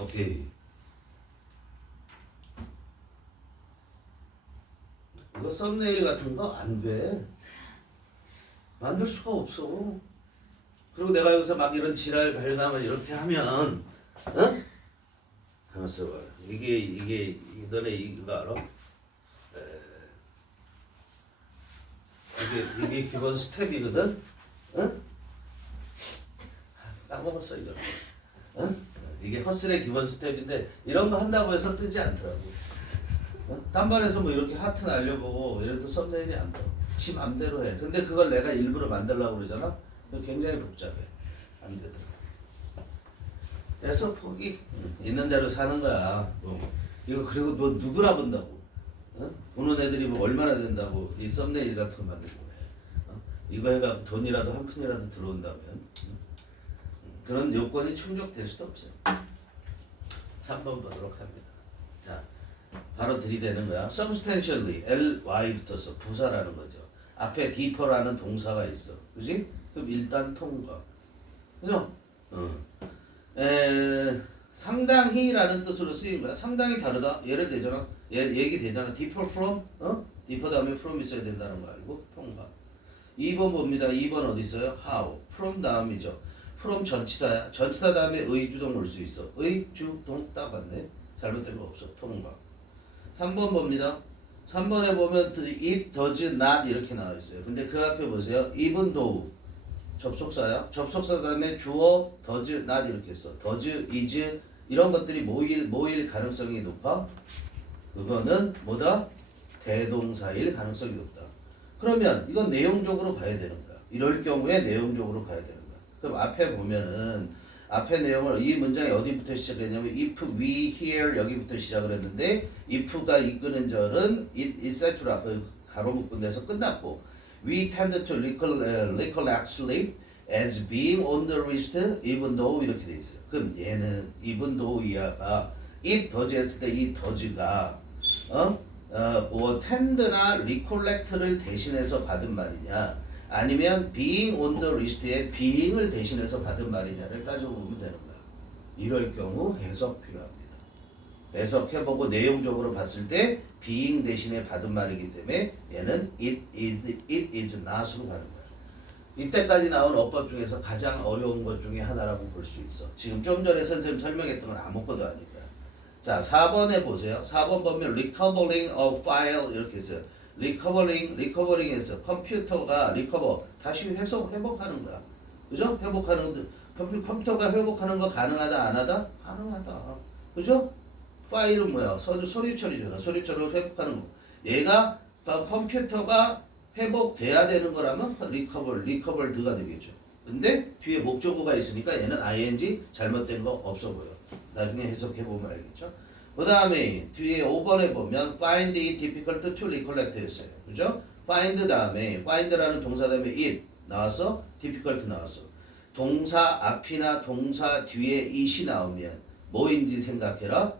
오케이. 이거 썸네일 같은 거 안 돼. 만들 수가 없어. 그리고 내가 여기서 막 이런 지랄 발담을 이렇게 하면, 어? 가만 있어봐. 이게, 이게, 너네 이거 알아? 에, 이게, 이게 기본 스텝이거든? 응? 까먹었어, 이거. 응? 이게 허슬의 기본 스텝인데, 이런 거 한다고 해서 뜨지 않더라고. 어? 딴 반에서 뭐 이렇게 하트 날려보고 이래도 썸네일이 안 떠. 지 맘대로 해. 근데 그걸 내가 일부러 만들려고 그러잖아? 굉장히 복잡해. 안 되더라. 그래서 포기. 응. 있는 대로 사는 거야. 뭐. 이거 그리고 너 누구나 본다고. 어? 보는 애들이 뭐 얼마나 된다고 이 썸네일 같은 거 만들고 해. 어? 이거 해가 돈이라도 한 푼이라도 들어온다면 응. 그런 요건이 충족될 수도 없어요. 3번 보도록 합니다. 자, 바로 들이대는 거야. substantially, ly 붙어서 부사라는 거죠. 앞에 deeper라는 동사가 있어. 그지? 그럼 일단 통과. 그죠? 어. 에, 상당히라는 뜻으로 쓰인 거야. 상당히 다르다. 예를 되잖아. 예, 얘기 되잖아. deeper from, 어? deeper 다음에 from 있어야 된다는 거 알고 통과. 2번 봅니다. 2번 어디 있어요? how. from 다음이죠. From 전치사야. 전치사 다음에 의주동 올 수 있어. 의주동 딱 맞네. 잘못된 거 없어. 통과. 3번 봅니다. 3번에 보면 it does not 이렇게 나와 있어요. 근데 그 앞에 보세요. even 접속사야. 접속사 다음에 주어 does not 이렇게 했어. does, is 이런 것들이 모일 모일 가능성이 높아. 그거는 뭐다? 대동사일 가능성이 높다. 그러면 이건 내용적으로 봐야 되는 거야. 이럴 경우에 내용적으로 봐야 되는 거야. 그럼 앞에 보면은 앞에 내용을 이 문장이 어디부터 시작했냐면 if we here 여기부터 시작을 했는데 if가 이끄는 절은 it etc 그 가로 묶은 데서 끝났고 we tend to recollect, sleep as being on the wrist even though 이렇게 돼 있어요. 그럼 얘는 even though 이하가 it does 했을 때이 does가 어? 어, 뭐 tend나 recollect를 대신해서 받은 말이냐 아니면 being on the list의 being을 대신해서 받은 말이냐를 따져보면 되는 거야. 이럴 경우 해석 필요합니다. 해석해보고 내용적으로 봤을 때 being 대신에 받은 말이기 때문에 얘는 it, it, it is not으로 가는 거야. 이때까지 나온 어법 중에서 가장 어려운 것 중에 하나라고 볼 수 있어. 지금 좀 전에 선생님 설명했던 건 아무것도 아니까. 자, 4번에 보세요. 4번 보면 recovering a file 이렇게 있어요. 리커버링, 리커버링에서 컴퓨터가 리커버 다시 회복 회복하는 거야. 그죠? 회복하는 컴퓨터가 회복하는 거 가능하다 안 하다? 가능하다. 그죠? 파일은 뭐야? 소, 소리 처리잖아. 소리 처리를 회복하는 거. 얘가 그 컴퓨터가 회복돼야 되는 거라면 리커버, 리커버드가 되겠죠. 근데 뒤에 목적어가 있으니까 얘는 ing 잘못된 거 없어 보여. 나중에 해석해 보면 알겠죠? 그 다음에 뒤에 5번에 보면 find it difficult to recollect 였어요. 그죠? find 다음에 find라는 동사 다음에 it 나와서 difficult 나왔어. 동사 앞이나 동사 뒤에 it이 나오면 뭐인지 생각해라.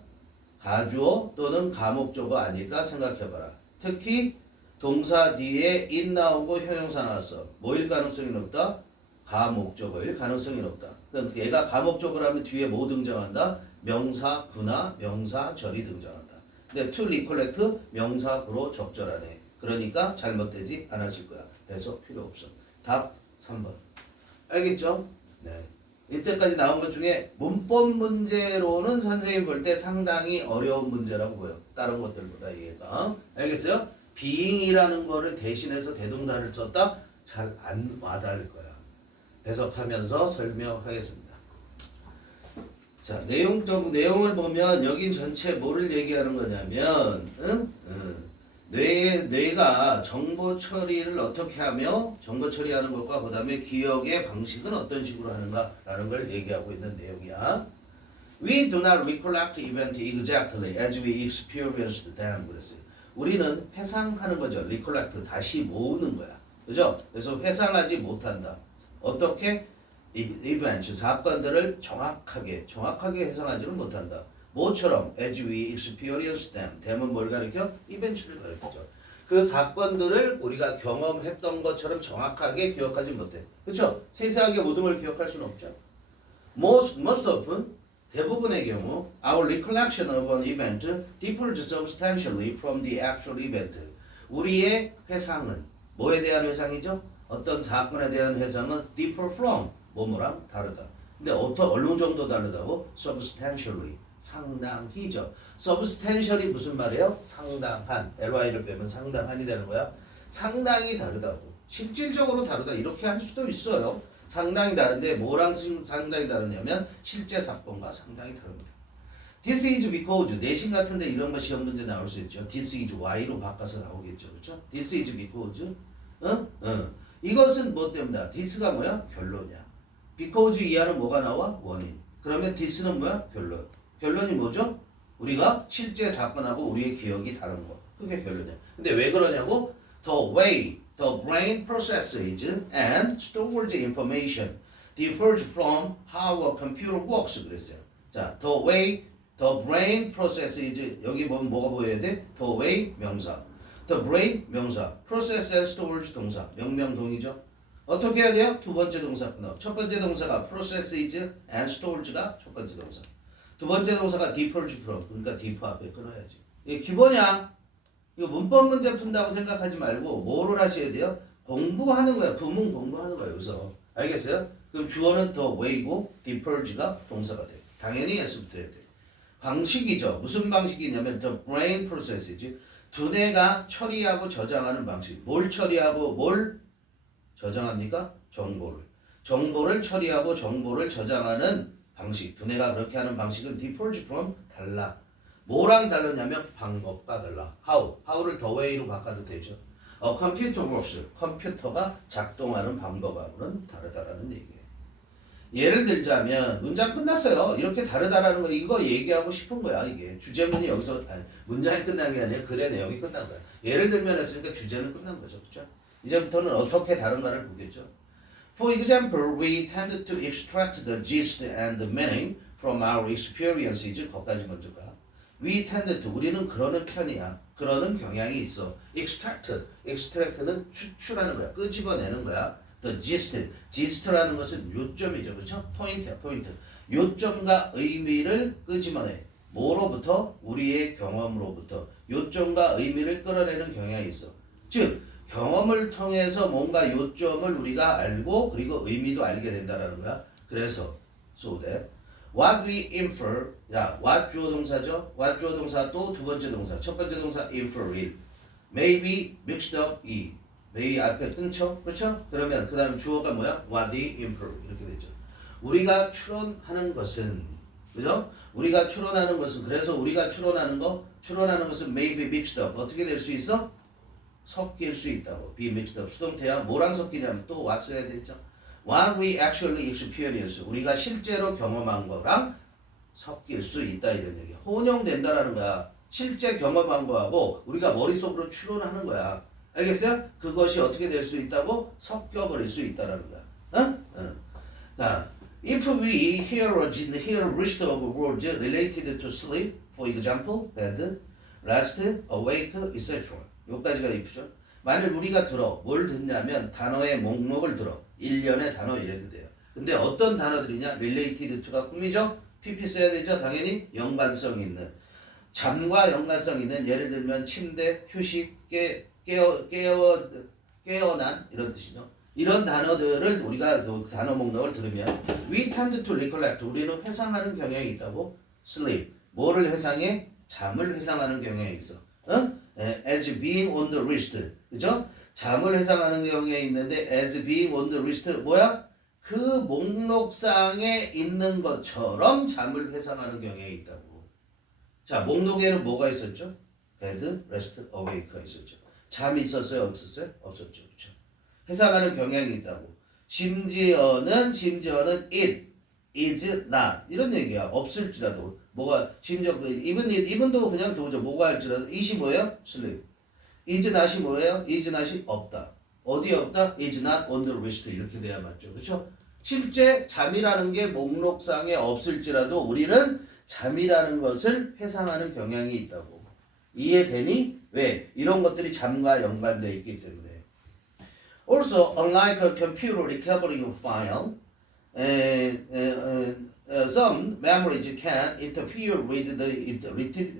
가주어 또는 가목적어 아닐까 생각해봐라. 특히 동사 뒤에 it 나오고 형용사 나왔어. 뭐일 가능성이 높다? 가목적어일 가능성이 높다. 그럼 얘가 가목적어라면 뒤에 뭐 등장한다? 명사 구나 명사 절이 등장한다. 근데 to recollect 명사 구로 적절하네. 그러니까 잘못되지 않았을 거야. 해서 필요 없어. 답 3번. 알겠죠? 네. 이때까지 나온 것 중에 문법 문제로는 선생님 볼 때 상당히 어려운 문제라고 보여. 다른 것들보다 얘가. 알겠어요? being이라는 거를 대신해서 대동사를 썼다? 잘 안 와닿을 거야. 해석하면서 설명하겠습니다. 자, 내용적 내용을 보면 여긴 전체 뭐를 얘기하는 거냐면, 응? 응. 뇌 뇌가 정보 처리를 어떻게 하며 정보 처리하는 것과 그다음에 기억의 방식은 어떤 식으로 하는가라는 걸 얘기하고 있는 내용이야. We do not recollect event exactly as we experienced them. 그랬어요. 우리는 회상하는 거죠. recollect 다시 모으는 거야. 그죠? 그래서 회상하지 못한다. 어떻게? Event 사건들을 정확하게 정확하게 해석하지는 못한다. 뭐처럼 as we experience them. them은 뭘 가리켜? 이벤트를 가리키죠. 그 사건들을 우리가 경험했던 것처럼 정확하게 기억하지 못해. 그렇죠? 세세하게 모든 걸 기억할 수는 없죠. Most most often 대부분의 경우 our recollection of an event differs substantially from the actual event. 우리의 회상은 뭐에 대한 회상이죠? 어떤 사건에 대한 회상은 differ from 뭐뭐랑 다르다. 근데 어떤 어느 정도 다르다고? substantially 상당히죠. substantially 무슨 말이에요? 상당한 ly를 빼면 상당한이 되는 거야. 상당히 다르다고. 실질적으로 다르다 이렇게 할 수도 있어요. 상당히 다른데 뭐랑 상- 상당히 다르냐면 실제 사건과 상당히 다릅니다. This is because 내신 같은데 이런 거 시험 문제 나올 수 있죠. This is why로 바꿔서 나오겠죠, 그렇죠? This is because, 응, 응. 이것은 뭐 때문이다? This가 뭐야? 결론이야. Because 이하는 뭐가 나와? 원인. 그러면 this는 뭐야? 결론. 결론이 뭐죠? 우리가 실제 사건하고 우리의 기억이 다른 거. 그게 결론이야. 근데 왜 그러냐고? The way the brain processes and stores information differs from how a computer works 그랬어요. 자, the way the brain processes 여기 보면 뭐가 보여야 돼? The way 명사. The brain 명사. process and stores 동사. 명명동이죠. 어떻게 해야 돼요? 두 번째 동사 끊어. 첫 번째 동사가 processes and stores가 첫 번째 동사. 두 번째 동사가 differs from. 그러니까 diff 앞에 끊어야지. 이게 기본이야. 이거 문법 문제 푼다고 생각하지 말고 뭐를 하셔야 돼요? 공부하는 거야. 부문 공부하는 거야. 여기서. 알겠어요? 그럼 주어는 the way고 differs가 동사가 돼. 당연히 S부터 해야 돼. 방식이죠. 무슨 방식이냐면 the brain process지. 두뇌가 처리하고 저장하는 방식. 뭘 처리하고 뭘 저장합니까? 정보를. 정보를 처리하고 정보를 저장하는 방식. 두뇌가 그렇게 하는 방식은 differs from 달라. 뭐랑 다르냐면 방법과 달라. How. How를 the way로 바꿔도 되죠. 어, 컴퓨터 works. 컴퓨터가 작동하는 방법하고는 다르다라는 얘기예요. 예를 들자면 문장 끝났어요. 이렇게 다르다라는 거 이거 얘기하고 싶은 거야 이게 주제문이 여기서 아니, 문장이 끝난 게 아니라 글의 내용이 끝난 거야. 예를 들면 했으니까 주제는 끝난 거죠, 그렇죠? 이제부터는 어떻게 다른가를 보겠죠. For example, we tend to extract the gist and the meaning from our experiences. 거기까지 먼저 가. We tend to 우리는 그러는 편이야. 그러는 경향이 있어. extract, extract는 추출하는 거야. 끄집어내는 거야. The gist, gist라는 것은 요점이죠, 그렇죠? 포인트야, 포인트. 요점과 의미를 끄집어내. 뭐로부터? 우리의 경험으로부터. 요점과 의미를 끌어내는 경향이 있어. 즉, 경험을 통해서 뭔가 요점을 우리가 알고 그리고 의미도 알게 된다라는 거야. 그래서 so that what we infer 야 what 주어 동사죠. what 주어 동사 또 두 번째 동사. 첫 번째 동사 infer will may be mixed up 이 may 앞에 끊죠. 그렇죠? 그러면 그 다음 주어가 뭐야? what we infer 이렇게 되죠. 우리가 추론하는 것은 그죠? 우리가 추론하는 것은 그래서 우리가 추론하는 거 추론하는 것은 may be mixed up 어떻게 될 수 있어? 섞일 수 있다고. Be mixed up. 수동태야. 뭐랑 섞이냐면 또 왔어야 되죠. What we actually experience 우리가 실제로 경험한 거랑 섞일 수 있다 이런 얘기야 혼용된다라는 거야. 실제 경험한 거하고 우리가 머릿속으로 추론하는 거야. 알겠어요? 그것이 어떻게 될 수 있다고? 섞여버릴 수 있다라는 거야. 응? 응. 자, if we hear a hear a list of words related to sleep for example bed, rest, awake, etc. 여기까지가 if죠. 만일 우리가 들어 뭘 듣냐면 단어의 목록을 들어 일련의 단어 이래도 돼요. 근데 어떤 단어들이냐? related to가 꿈이죠. pp 써야 되죠. 당연히 연관성 있는 잠과 연관성 있는 예를 들면 침대, 휴식, 깨, 깨어 깨어 깨어난 이런 뜻이죠. 이런 단어들을 우리가 그 단어 목록을 들으면 we tend to recollect 우리는 회상하는 경향이 있다고 sleep 뭐를 회상해? 잠을 회상하는 경향이 있어. 응? 에, as being on the list. 그죠? 잠을 회상하는 경향이 있는데 as being on the list 뭐야? 그 목록상에 있는 것처럼 잠을 회상하는 경향이 있다고. 자, 목록에는 뭐가 있었죠? bed, rest, awake가 있었죠. 잠이 있었어요? 없었어요? 없었죠. 그렇죠? 회상하는 경향이 있다고. 심지어는 심지어는 it is not 이런 얘기야. 없을지라도 뭐가 심지어 그 even even도 그냥 도저 뭐가 할지라도 it이 뭐예요? sleep. is not이 뭐예요? is not이 없다. 어디 없다? is not on the list 이렇게 돼야 맞죠. 그렇죠? 실제 잠이라는 게 목록상에 없을지라도 우리는 잠이라는 것을 회상하는 경향이 있다고. 이해되니? 왜? 이런 것들이 잠과 연관되어 있기 때문에. Also, unlike a computer recovering a file, and, and, uh, some memories can interfere with the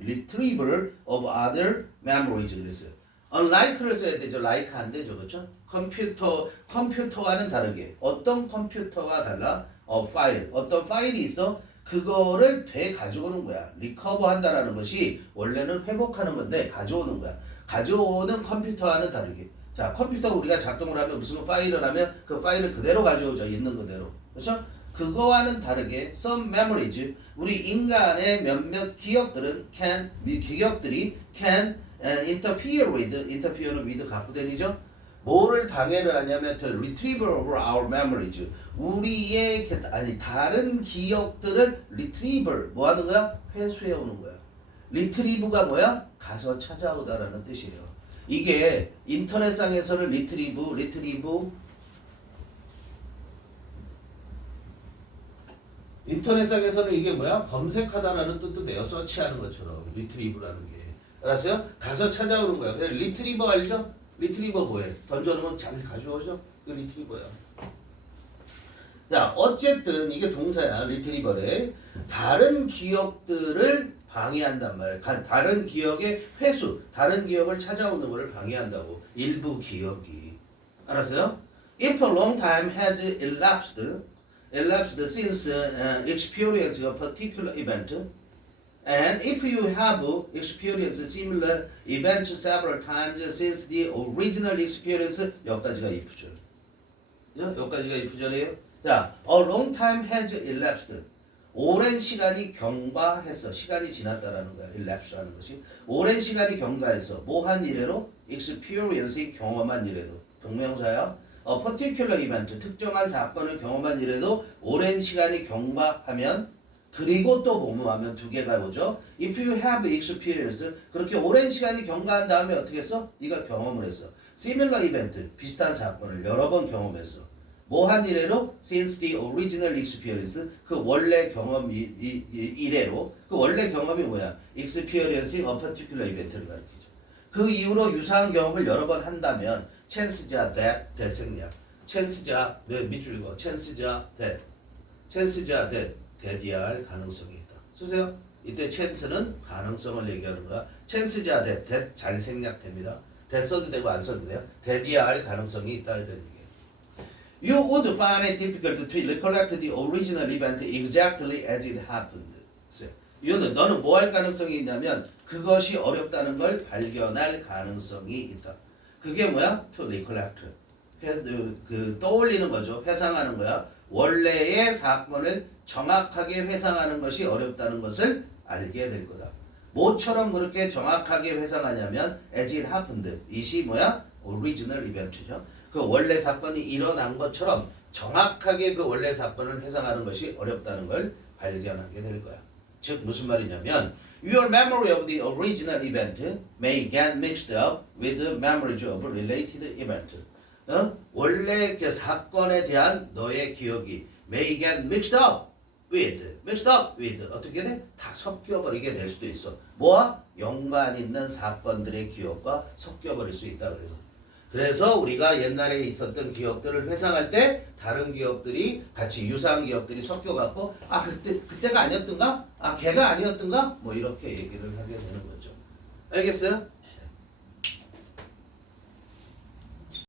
retrieval of other memories 그랬어요. unlike를 써야 되죠. like 안 되죠. 그렇죠? 컴퓨터 컴퓨터와는 다르게 어떤 컴퓨터와 달라? 어 파일 어떤 파일이 있어? 그거를 돼 가져오는 거야. 리커버 한다라는 것이 원래는 회복하는 건데 가져오는 거야. 가져오는 컴퓨터와는 다르게. 자, 컴퓨터 우리가 작동을 하면 무슨 파일을 하면 그 파일을 그대로 가져오죠. 있는 그대로. 그렇죠? 그거와는 다르게 some memories 우리 인간의 몇몇 기억들은 can 이 기억들이 can interfere with interfere는 with 가부된이죠. 뭐를 방해를 하냐면 the retrieval of our memories 우리의 기- 아니 다른 기억들을 retrieval 뭐 하는 거야? 회수해 오는 거야. 리트리브가 뭐야? 가서 찾아오다라는 뜻이에요. 이게 인터넷상에서는 리트리브, 리트리브 인터넷상에서는 이게 뭐야? 검색하다라는 뜻도 돼요. 서치하는 것처럼 리트리브라는 게. 알았어요? 가서 찾아오는 거야. 그냥 리트리버 알죠? 리트리버 뭐해? 던져놓으면 잘 가져오죠? 그 리트리버야. 자, 어쨌든 이게 동사야. 리트리버래. 다른 기억들을 방해한단 말이야. 가- 다른 기억의 회수, 다른 기억을 찾아오는 것을 방해한다고. 일부 기억이. 알았어요? If a long time has elapsed, elapsed since uh, experience a particular event, and if you have experienced similar events several times since the original experience, 여기까지가 if죠. 그죠? 여기까지가 if절이에요. 자, a long time has elapsed. 오랜 시간이 경과했어. 시간이 지났다라는 거야. elapse라는 것이. 오랜 시간이 경과했어. 뭐 한 이래로? experience 경험한 이래로. 동명사야. A particular event 특정한 사건을 경험한 이래도 오랜 시간이 경과하면 그리고 또 뭐뭐하면 두 개가 뭐죠? If you have experience 그렇게 오랜 시간이 경과한 다음에 어떻게 했어? 네가 경험을 했어. Similar event 비슷한 사건을 여러 번 경험했어. 뭐한 이래로 since the original experience 그 원래 경험 이, 이, 이, 이래로 그 원래 경험이 뭐야? experiencing a particular event를 가리키죠. 그 이후로 유사한 경험을 여러 번 한다면 chance자 that 대생략 chance자 네 밑줄 읽어 chance자 that chance자 that that이야 할 가능성이 있다. 쓰세요. 이때 chance는 가능성을 얘기하는 거야. chance자 that that 잘 생략됩니다. that 써도 되고 안 써도 돼요. that이야 할 가능성이 있다 이런 얘기예요. You would find it difficult to recollect the original event exactly as it happened. 쓰세요. 이거는 너는 뭐 할 가능성이 있냐면 그것이 어렵다는 걸 발견할 가능성이 있다. 그게 뭐야? To recollect. 회, 그, 그 떠올리는 거죠. 회상하는 거야. 원래의 사건을 정확하게 회상하는 것이 어렵다는 것을 알게 될 거다. 뭐처럼 그렇게 정확하게 회상하냐면 as it happened. 이시 뭐야? original event죠. 그 원래 사건이 일어난 것처럼 정확하게 그 원래 사건을 회상하는 것이 어렵다는 걸 발견하게 될 거야. 즉 무슨 말이냐면 your memory of the original event may get mixed up with the memories of related event. 어? 원래 그 사건에 대한 너의 기억이 may get mixed up with, mixed up with 어떻게 돼? 다 섞여버리게 될 수도 있어. 뭐와? 연관 있는 사건들의 기억과 섞여버릴 수 있다 그래서. 그래서 우리가 옛날에 있었던 기억들을 회상할 때 다른 기억들이 같이 유사한 기억들이 섞여 갖고 아 그때 그때가 아니었던가? 아 걔가 아니었던가? 뭐 이렇게 얘기를 하게 되는 거죠. 알겠어요?